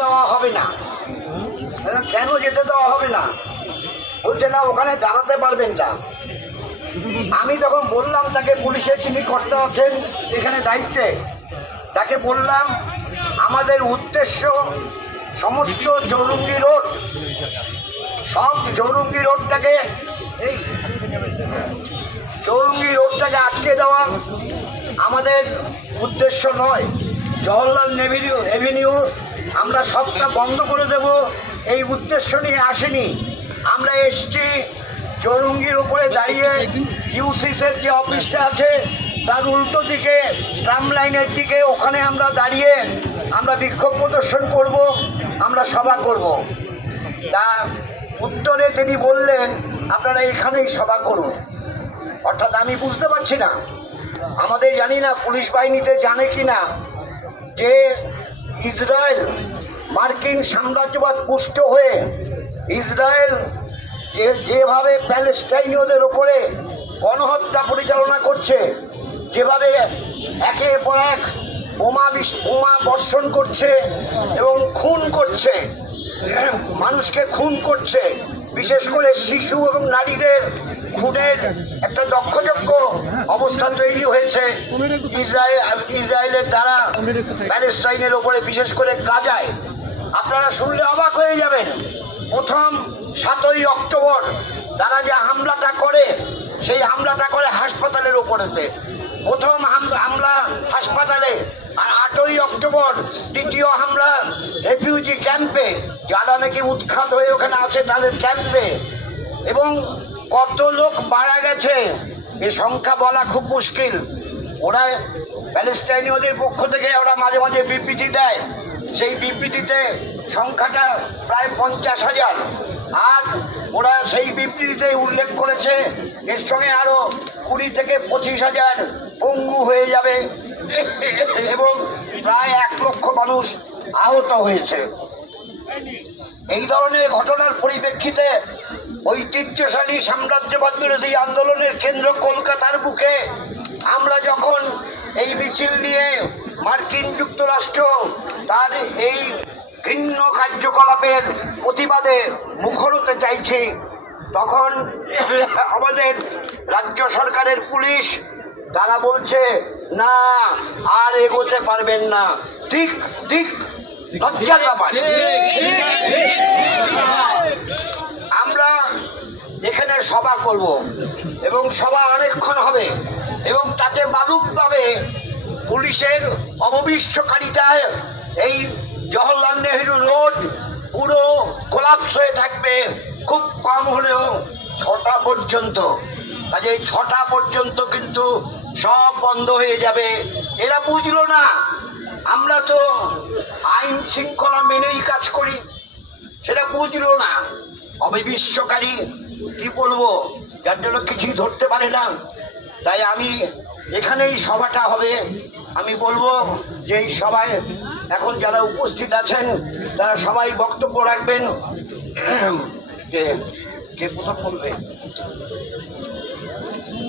দেওয়া হবে না। কেন যেতে দেওয়া হবে না? বলছে, না, ওখানে দাঁড়াতে পারবেন না। আমি তখন বললাম, তাকে পুলিশের যিনি কর্তা আছেন এখানে দায়িত্বে, তাকে বললাম, আমাদের উদ্দেশ্য সমস্ত চৌরঙ্গি রোড, সব চৌরঙ্গি রোডটাকে, এই চৌরঙ্গি রোডটাকে আটকে দেওয়া আমাদের উদ্দেশ্য নয়। জওহরলাল নেভিনিউ এভিনিউ আমরা সবটা বন্ধ করে দেব। এই উদ্দেশ্য নিয়ে আসেনি। আমরা এসছি চৌরঙ্গির উপরে দাঁড়িয়ে ইউসিসের যে অফিসটা আছে, তার উল্টো দিকে ট্রাম লাইনের দিকে, ওখানে আমরা দাঁড়িয়ে আমরা বিক্ষোভ প্রদর্শন করব, আমরা সভা করব। তা উত্তরে তিনি বললেন, আপনারা এখানেই সভা করুন। অর্থাৎ আমি বুঝতে পারছি না। আমাদের জানি না পুলিশ বাহিনীতে জানে কি না যে ইসরায়েল মার্কিন সাম্রাজ্যবাদ পুষ্ট হয়ে ইসরায়েল যে যেভাবে প্যালেস্টাইনীয়দের ওপরে গণহত্যা পরিচালনা করছে, যেভাবে একের পর এক বোমা বোমা বর্ষণ করছে এবং খুন করছে, মানুষকে খুন করছে, বিশেষ করে শিশু এবং নারীদের খুনের একটা দক্ষযোগ্য অবস্থা তৈরি হয়েছে। ইসরায়েল, ইসরায়েলের দ্বারা প্যালেস্টাইনের ওপরে বিশেষ করে গাজায়। আপনারা শুনলে অবাক হয়ে যাবেন। প্রথম সাতই অক্টোবর তারা যে হামলাটা করে, সেই হামলাটা করে হাসপাতালের ওপরেতে। প্রথম হাম- হামলা হাসপাতালে আর আটই অক্টোবর দ্বিতীয় হামলা রেফিউজি ক্যাম্পে, যারা নাকি উৎখাত হয়ে ওখানে আছে তাদের ক্যাম্পে। এবং কত লোক মারা গেছে এ সংখ্যা বলা খুব মুশকিল। ওরা প্যালেস্টাইনীয়দের পক্ষ থেকে ওরা মাঝে মাঝে বিবৃতি দেয়। সেই বিবৃতিতে সংখ্যাটা প্রায় পঞ্চাশ হাজার। আর ওরা সেই বিবৃতিতে উল্লেখ করেছে, এর সঙ্গে আরও কুড়ি থেকে পঁচিশ হাজার পঙ্গু হয়ে যাবে। এবং প্রায় এক লক্ষ মানুষ আহত হয়েছে। এই ধরনের ঘটনার পরিপ্রেক্ষিতে ঐতিহ্যশালী সাম্রাজ্যবাদ বিরোধী আন্দোলনের কেন্দ্র কলকাতার বুকে আমরা যখন এই মিছিল নিয়ে মার্কিন যুক্তরাষ্ট্র তার এই ভিন্ন কার্যকলাপের প্রতিবাদে মুখর হতে চাইছি তখন আমাদের রাজ্য সরকারের পুলিশ তারা বলছে না আর এগোতে পারবেন না ঠিক ঠিক লজ্জার ব্যাপার এখানে সভা করব এবং সভা অনেকক্ষণ হবে এবং তাতে মানবভাবে পুলিশের অববিষ্টকারিতায় এই জওহরলাল নেহেরু রোড পুরো কোলাপস হয়ে থাকবে খুব কম হলেও ছটা পর্যন্ত। কাজে ছটা পর্যন্ত কিন্তু সব বন্ধ হয়ে যাবে। এরা বুঝলো না। আমরা তো আইন শৃঙ্খলা মেনেই কাজ করি। সেটা বুঝলো না। অবিবিশ্বকারী কি বলব? যার জন্য কিছুই ধরতে পারে না। তাই আমি এখানেই সভাটা হবে। আমি বলব যে এই সভায় এখন যারা উপস্থিত আছেন, তারা সবাই বক্তব্য রাখবেন। যে কে প্রথম বলবে?